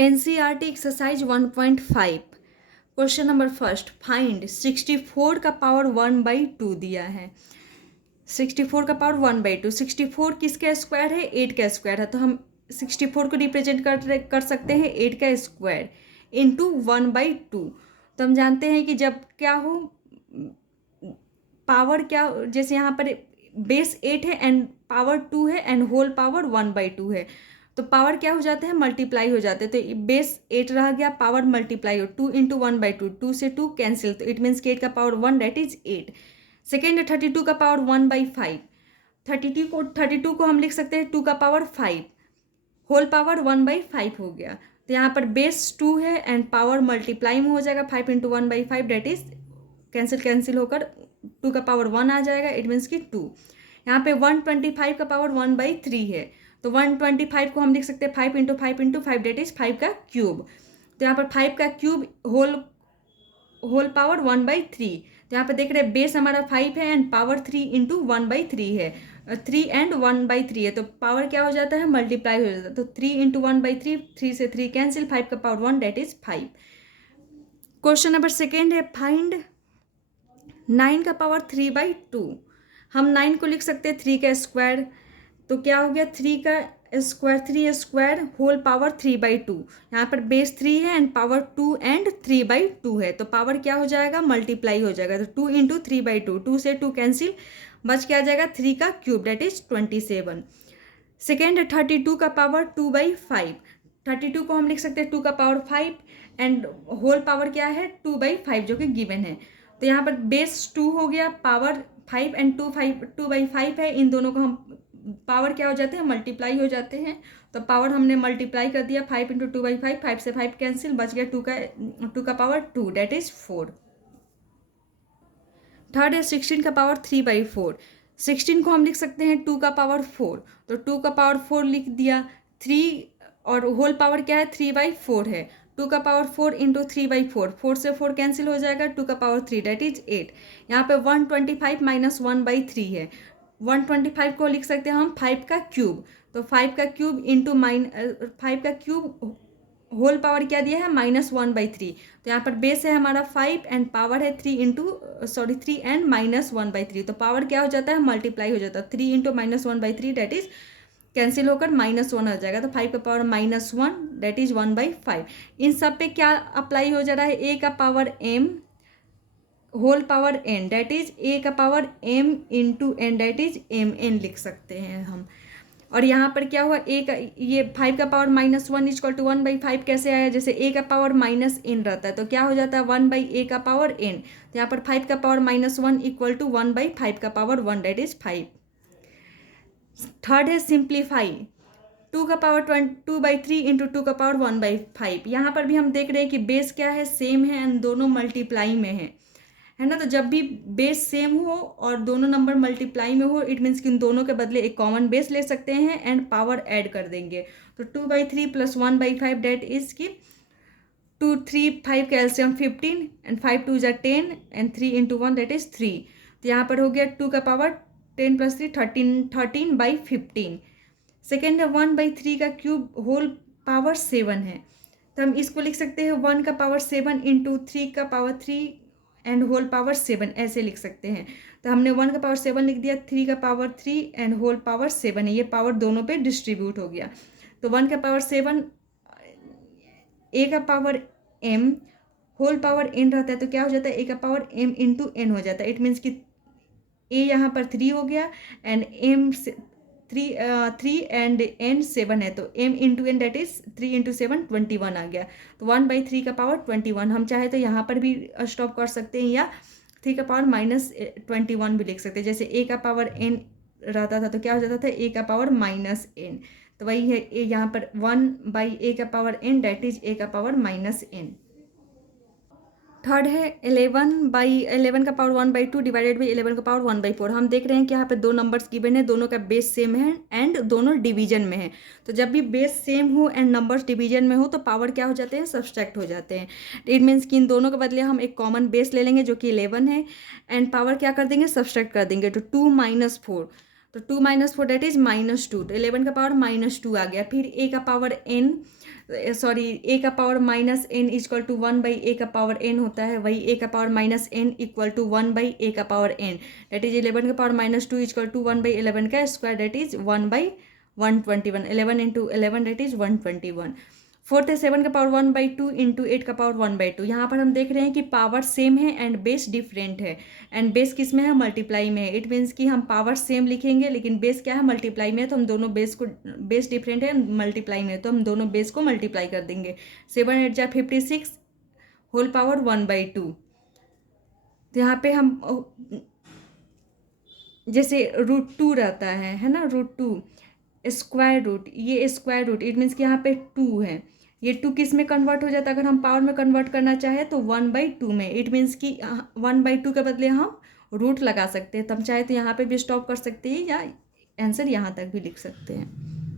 NCERT exercise 1.5 question number first, find 64 का power 1/2 दिया है। 64 का पावर 1/2, 64 किसका स्क्वायर है? 8 का स्क्वायर है। तो हम 64 को रिप्रेजेंट कर सकते हैं 8 का स्क्वायर इंटू 1/2। तो हम जानते हैं कि जब क्या हो, पावर क्या, जैसे यहाँ पर बेस 8 है एंड पावर 2 है एंड होल पावर 1/2 है, तो पावर क्या हो जाते हैं? मल्टीप्लाई हो जाते हैं। तो बेस 8 रह गया, पावर मल्टीप्लाई हो, 2 इंटू 1/2, 2 से 2 कैंसिल, तो इट मीन्स कि 8 का पावर 1 दैट इज 8। सेकेंड है 32 का पावर 1/5। 32 को हम लिख सकते हैं 2 का पावर 5, होल पावर 1/5 हो गया। तो यहाँ पर बेस 2 है एंड पावर मल्टीप्लाई में हो जाएगा, 5 इंटू 1/5 डेट इज कैंसिल होकर 2 का पावर 1 आ जाएगा, इट मीन्स कि 2। यहाँ पे 125 का पावर 1/3 है, तो 125 को हम लिख सकते हैं 5 इंटू 5 डेट इज 5 का क्यूब। तो यहाँ पर 5 का क्यूब होल पावर 1/3। तो यहाँ पे देख रहे हैं बेस हमारा 5 है एंड पावर 3 इंटू 1/3 है, 3 एंड 1/3 है, तो पावर क्या हो जाता है? मल्टीप्लाई हो जाता है। तो 3 इंटू 1/3, 3 से 3 कैंसिल, 5 का power 1 that is 5। Question number second है फाइंड 9 का पावर 3/2। हम 9 को लिख सकते हैं 3 का स्क्वायर, तो क्या हो गया? 3 का स्क्वायर, 3 स्क्वायर होल पावर 3/2। यहाँ पर बेस 3 है एंड पावर 2 एंड 3/2 है, तो पावर क्या हो जाएगा? मल्टीप्लाई हो जाएगा। तो 2 इंटू 3/2, 2 से 2 कैंसिल, बच क्या आ जाएगा? 3 का क्यूब डेट इज 27। सेकेंड है 32 का पावर 2/5। 32 को हम लिख सकते हैं 2 का पावर 5 एंड होल पावर क्या है? 2/5 जो कि गिवन है। तो यहाँ पर बेस 2 हो गया, पावर 5 एंड 2/5 है, इन दोनों को हम पावर क्या हो जाते हैं? मल्टीप्लाई हो जाते हैं। तो पावर हमने मल्टीप्लाई कर दिया, 5 इंटू 2/5, 5 से 5 कैंसिल, बच गया 2 का पावर 2 डेट इज 4। थर्ड है 16 का पावर 3/4। 16 को हम लिख सकते हैं 2 का पावर 4, तो 2 का पावर 4 लिख दिया, 3 और होल पावर क्या है? 3/4 है, 2 का पावर 4 इंटू 3/4, 4 से 4 कैंसिल हो जाएगा, 2 का पावर 3 डेट इज 8। यहाँ पे 125 माइनस 1/3 है, 125 को लिख सकते हैं हम 5 का क्यूब, तो 5 का क्यूब इंटू 5 का क्यूब होल पावर क्या दिया है? -1/3। तो यहाँ पर बेस है हमारा 5 एंड पावर है 3 एंड -1/3, तो पावर क्या हो जाता है? मल्टीप्लाई हो जाता है, 3 इंटू -1/3 डेट इज कैंसिल होकर -1 आ जाएगा, तो 5 का पावर -1 डेट इज 1/5। इन सब पे क्या अप्लाई हो जा रहा है? ए का power m whole power n that is a का power m into n that is mn लिख सकते हैं हम। और यहाँ पर क्या हुआ? ए का ये 5 का पावर -1 इक्वल टू 1/5 कैसे आया? जैसे ए का पावर -n रहता है तो क्या हो जाता है? 1/a का पावर n। तो यहाँ पर 5 का पावर -1 इक्वल टू 1/5 का पावर 1 डेट इज 5। थर्ड है सिंप्लीफाई, 2 का पावर 2/3 इंटू 2 का पावर 1/5। यहाँ पर भी हम देख रहे हैं कि बेस क्या है? सेम है एंड दोनों मल्टीप्लाई में है ना। तो जब भी बेस सेम हो और दोनों नंबर मल्टीप्लाई में हो, इट मीन्स कि इन दोनों के बदले एक कॉमन बेस ले सकते हैं एंड पावर ऐड कर देंगे। तो 2/3 प्लस 1/5 डेट इज की 2 3 5 का एलसीएम 15 एंड 5 2 जा 10 एंड 3 इंटू 1 डेट इज 3। तो यहाँ पर हो गया 2 का पावर 10 प्लस 3 13/15। सेकेंड है 1/3 का क्यूब होल पावर 7 है, तो हम इसको लिख सकते हैं 1 का पावर 7 इंटू 3 का पावर 3 एंड होल पावर 7, ऐसे लिख सकते हैं। तो हमने 1 का पावर 7 लिख दिया, 3 का पावर 3 एंड होल पावर 7 है, ये पावर दोनों पे डिस्ट्रीब्यूट हो गया। तो 1 का पावर 7, ए का power m whole power n रहता है, तो क्या हो जाता है? ए का पावर m इंटू n हो जाता है, इट मीन्स कि ए यहाँ पर 3 हो गया एंड m 3 एंड n 7 है, तो m into n that is 3 into 7 21 आ गया। तो 1/3 का पावर 21, हम चाहे तो यहाँ पर भी स्टॉप कर सकते हैं या 3 का पावर -21 भी लिख सकते हैं। जैसे a का पावर n रहता था तो क्या हो जाता था? a का पावर -n, तो वही है a यहाँ पर 1/a का power n that is a का पावर -n। थर्ड है 11 का पावर 1/2 डिवाइडेड बाई 11 का पावर 1/4। हम देख रहे हैं कि यहाँ पे दो नंबर्स गिवन है, दोनों का बेस सेम है एंड दोनों डिवीजन में है। तो जब भी बेस सेम हो एंड नंबर्स डिवीजन में हो तो पावर क्या हो जाते हैं? सब्सट्रैक्ट हो जाते हैं। इट मीन्स कि इन दोनों के बदले हम एक कॉमन बेस ले लेंगे जो कि 11 है एंड पावर क्या कर देंगे? सब्सट्रैक्ट कर देंगे। तो 2 - 4, तो 2 माइनस 4 दैट इज -2, तो 11 का पावर -2 आ गया। फिर a का पावर n, सॉरी a का power minus n equal to 1 by a का पावर n होता है, वही a का power minus n equal to 1 by a का पावर n, दैट इज 11 का पावर -2 इक्वल टू 1 बाई 11 का square, that is 1 by 121, 11 into 11 that is 121। Fourth है 7 का पावर 1/2 इंटू 8 का पावर 1/2। यहाँ पर हम देख रहे हैं कि पावर सेम है एंड बेस डिफरेंट है, एंड बेस किस में है, मल्टीप्लाई में है। इट मीन्स कि हम पावर सेम लिखेंगे लेकिन बेस क्या है, मल्टीप्लाई में है, तो हम दोनों बेस को, बेस डिफरेंट है मल्टीप्लाई में है, तो हम दोनों बेस को मल्टीप्लाई कर देंगे। 7 8 जा 56 होल पावर 1/2। तो यहाँ पे हम जैसे √2 रहता है ना, √2 स्क्वायर रूट, ये स्क्वायर रूट, इट मीन्स कि यहाँ पे 2 है, ये 2 किस में कन्वर्ट हो जाता है, अगर हम पावर में कन्वर्ट करना चाहे तो 1/2 में। इट मीन्स कि 1/2 के बदले हम रूट लगा सकते हैं, तो हम चाहे तो यहाँ पे भी स्टॉप कर सकते हैं या आंसर यहाँ तक भी लिख सकते हैं।